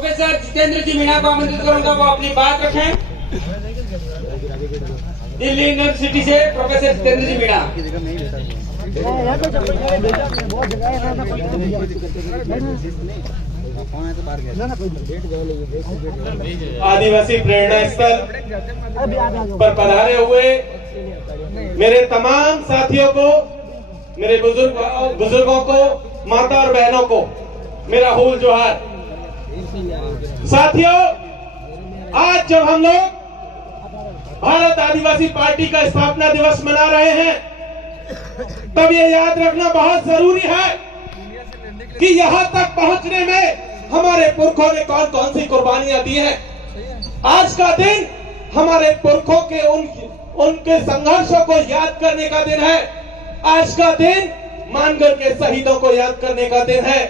Professor Jitendra जी मीणा को आमंत्रित करूंगा, वो अपनी बात रखें। दिल्ली यूनिवर्सिटी से प्रोफेसर जितेंद्र जी मीणा। आदिवासी प्रेरणा स्थल पर पधारे हुए मेरे तमाम साथियों को, मेरे बुजुर्गों को, माता और बहनों को मेरा हूल जोहार। साथियों, आज जब हम लोग भारत आदिवासी पार्टी का स्थापना दिवस मना रहे हैं, तब ये याद रखना बहुत जरूरी है कि यहाँ तक पहुंचने में हमारे पुरखों ने कौन कौन सी कुर्बानियां दी हैं। आज का दिन हमारे पुरखों के उनके संघर्षों को याद करने का दिन है। आज का दिन मानगढ़ के शहीदों को याद करने का दिन है।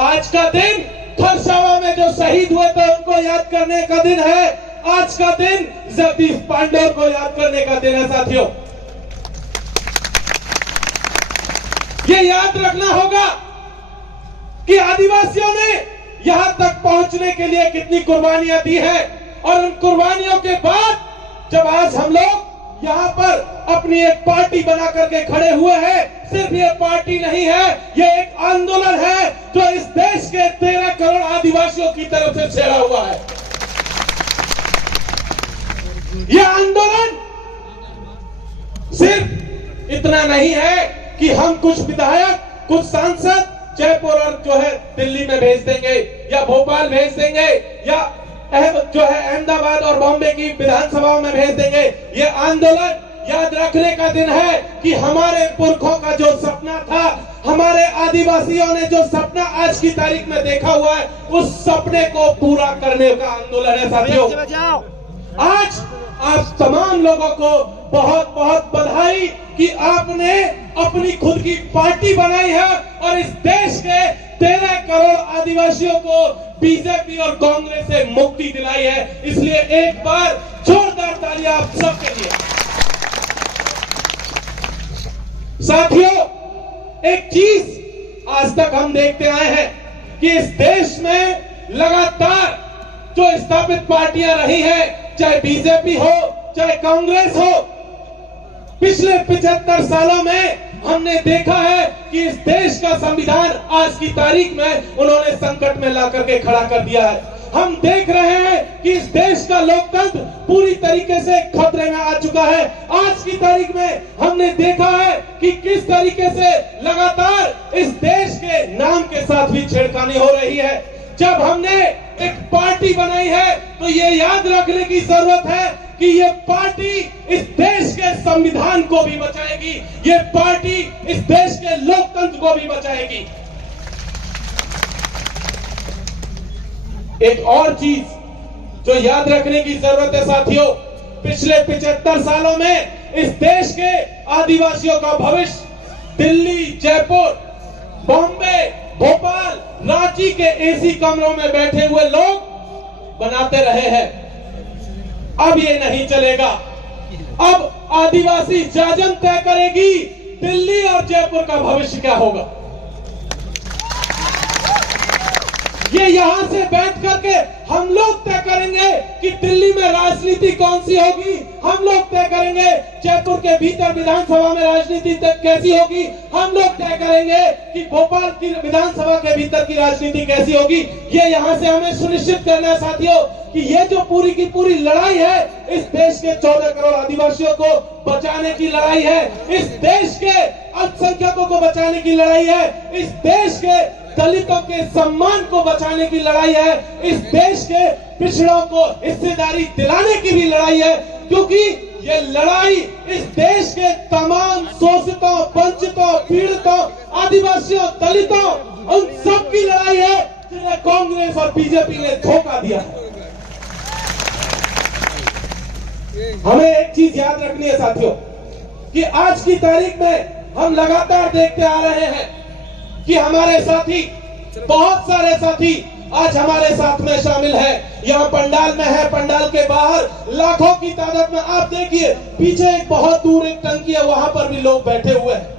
आज का दिन खरसावा में जो शहीद हुए थे उनको याद करने का दिन है। आज का दिन जगदीश पांडेय को याद करने का दिन है। साथियों, ये याद रखना होगा कि आदिवासियों ने यहां तक पहुंचने के लिए कितनी कुर्बानियां दी है, और उन कुर्बानियों के बाद जब आज हम लोग यहाँ पर अपनी एक पार्टी बना करके खड़े हुए हैं, सिर्फ ये पार्टी नहीं है, ये एक आंदोलन है जो इस देश के 13 करोड़ आदिवासियों की तरफ से छेड़ा हुआ है। ये आंदोलन सिर्फ इतना नहीं है कि हम कुछ विधायक, कुछ सांसद जयपुर और जो है दिल्ली में भेज देंगे या भोपाल भेज देंगे या जो है अहमदाबाद और बॉम्बे की विधानसभाओं में भेज देंगे। ये आंदोलन याद रखने का दिन है कि हमारे पुरखों का जो सपना था, हमारे आदिवासियों ने जो सपना आज की तारीख में देखा हुआ है, उस सपने को पूरा करने का आंदोलन है। साथियों, आज आप तमाम लोगों को बहुत बहुत बधाई कि आपने अपनी खुद की पार्टी बनाई है और इस देश के 13 करोड़ आदिवासियों को बीजेपी और कांग्रेस से मुक्ति दिलाई है। इसलिए एक बार जोरदार तालियां आप सबके लिए। साथियों, एक चीज आज तक हम देखते आए हैं कि इस देश में लगातार जो स्थापित पार्टियां रही हैं, चाहे बीजेपी हो चाहे कांग्रेस हो, पिछले 75 सालों में हमने देखा है कि इस देश का संविधान आज की तारीख में उन्होंने संकट में ला करके खड़ा कर दिया है। हम देख रहे हैं कि इस देश का लोकतंत्र पूरी तरीके से खतरे में आ चुका है। आज की तारीख में हमने देखा है कि किस तरीके से लगातार इस देश के नाम के साथ भी छेड़खानी हो रही है। जब हमने एक पार्टी बनाई है तो ये याद रखने की जरूरत है कि ये पार्टी इस देश के संविधान को भी बचाएगी, ये पार्टी इस देश के लोकतंत्र को भी बचाएगी। एक और चीज जो याद रखने की जरूरत है साथियों, पिछले 75 सालों में इस देश के आदिवासियों का भविष्य दिल्ली, जयपुर, बॉम्बे, भोपाल, रांची के एसी कमरों में बैठे हुए लोग बनाते रहे हैं। अब ये नहीं चलेगा। अब आदिवासी जाजम तय करेगी दिल्ली और जयपुर का भविष्य क्या होगा। ये यहां से बैठ करके हम लोग तय करेंगे कि दिल्ली में राजनीति कौन सी होगी। हम लोग तय करेंगे जयपुर के भीतर विधानसभा में राजनीति कैसी होगी। हम लोग तय करेंगे कि भोपाल की विधानसभा के भीतर की राजनीति कैसी होगी। ये यहाँ से हमें सुनिश्चित करना है साथियों कि ये जो पूरी की पूरी लड़ाई है, इस देश के 14 करोड़ आदिवासियों को बचाने की लड़ाई है, इस देश के अल्पसंख्यकों को बचाने की लड़ाई है, इस देश के दलितों के सम्मान को बचाने की लड़ाई है, इस देश के पिछड़ों को हिस्सेदारी दिलाने की भी लड़ाई है। क्योंकि ये लड़ाई इस देश के तमाम शोषितों, वंचितों, पीड़ितों, आदिवासियों, दलितों, उन सब की लड़ाई है जिन्हें कांग्रेस और बीजेपी ने धोखा दिया है। हमें एक चीज याद रखनी है साथियों कि आज की तारीख में हम लगातार देखते आ रहे हैं कि हमारे साथी, बहुत सारे साथी आज हमारे साथ में शामिल है। यहाँ पंडाल में है, पंडाल के बाहर लाखों की तादाद में आप देखिए, पीछे एक बहुत दूर एक टंकी है, वहां पर भी लोग बैठे हुए हैं।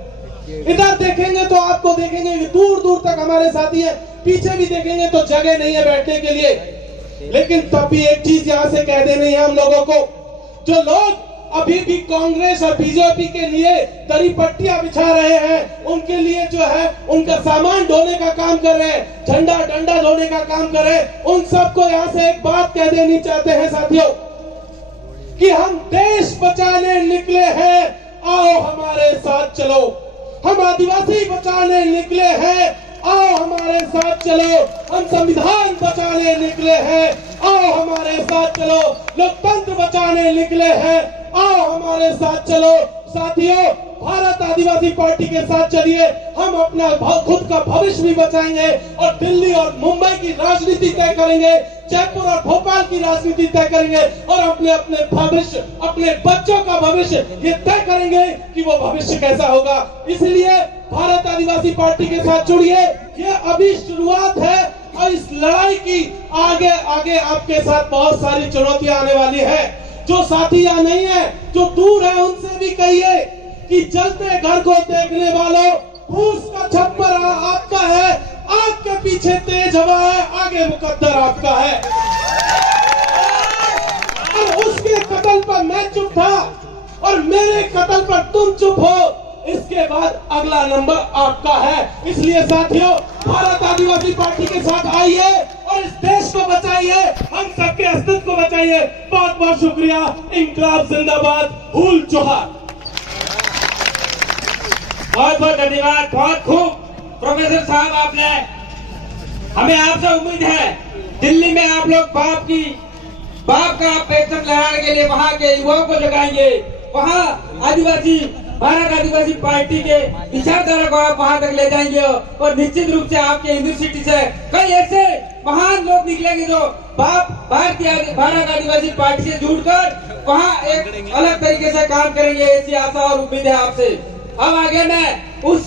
इधर देखेंगे तो आपको देखेंगे कि दूर दूर तक हमारे साथी हैं, पीछे भी देखेंगे तो जगह नहीं है बैठने के लिए। लेकिन तब भी एक चीज यहां से कह देनी है हम लोगों को, जो लोग अभी भी कांग्रेस और बीजेपी के लिए दरी पट्टियां बिछा रहे हैं, उनके लिए जो है उनका सामान ढोने का काम कर रहे हैं, झंडा डंडा ढोने का काम कर रहे हैं, उन सबको यहां से एक बात कह देनी चाहते हैं साथियों कि हम देश बचाने निकले हैं, आओ हमारे साथ चलो। हम आदिवासी बचाने निकले हैं, आओ हमारे साथ चलो। हम संविधान बचाने निकले हैं, आओ हमारे साथ चलो। लोकतंत्र बचाने निकले हैं, आओ हमारे साथ चलो। साथियों, भारत आदिवासी पार्टी के साथ चलिए, हम अपना खुद का भविष्य भी बचाएंगे और दिल्ली और मुंबई की राजनीति तय करेंगे, जयपुर और भोपाल की राजनीति तय करेंगे और अपने अपने भविष्य, अपने बच्चों का भविष्य ये तय करेंगे कि वो भविष्य कैसा होगा। इसलिए भारत आदिवासी पार्टी के साथ जुड़िए, ये अभी शुरुआत है और इस लड़ाई की आगे आगे आपके साथ बहुत सारी चुनौतियां आने वाली है। जो साथी यहाँ नहीं है, जो दूर है, उनसे भी कहिए कि चलते घर को देखने वालों, फूस का छप्पर आपका है, आग के पीछे तेज हवा है, आगे मुकद्दर आपका है। और उसके कत्ल पर मैं चुप था और मेरे कत्ल पर तुम चुप हो, इसके बाद अगला नंबर आपका है। इसलिए साथियों, भारत आदिवासी पार्टी के साथ आइए और इस देश को बचाइए, हम सबके अस्तित्व को बचाइए। बहुत बहुत शुक्रिया। इंकलाब जिंदाबाद, हुल जोहार। बहुत बहुत धन्यवाद, बहुत खूब प्रोफेसर साहब, आपने हमें आपसे उम्मीद है दिल्ली में आप लोग बाप का पैतृक लहराने के लिए वहाँ के युवाओं को जगाएंगे, वहाँ आदिवासी भारत आदिवासी पार्टी के विचारधारा को आप वहाँ तक ले जाएंगे और निश्चित रूप से आपके यूनिवर्सिटी से कई ऐसे महान लोग निकलेंगे जो भारत आदिवासी पार्टी से जुड़कर वहाँ एक अलग तरीके से काम करेंगे। ऐसी आशा और उम्मीद है आपसे। अब आगे मैं उस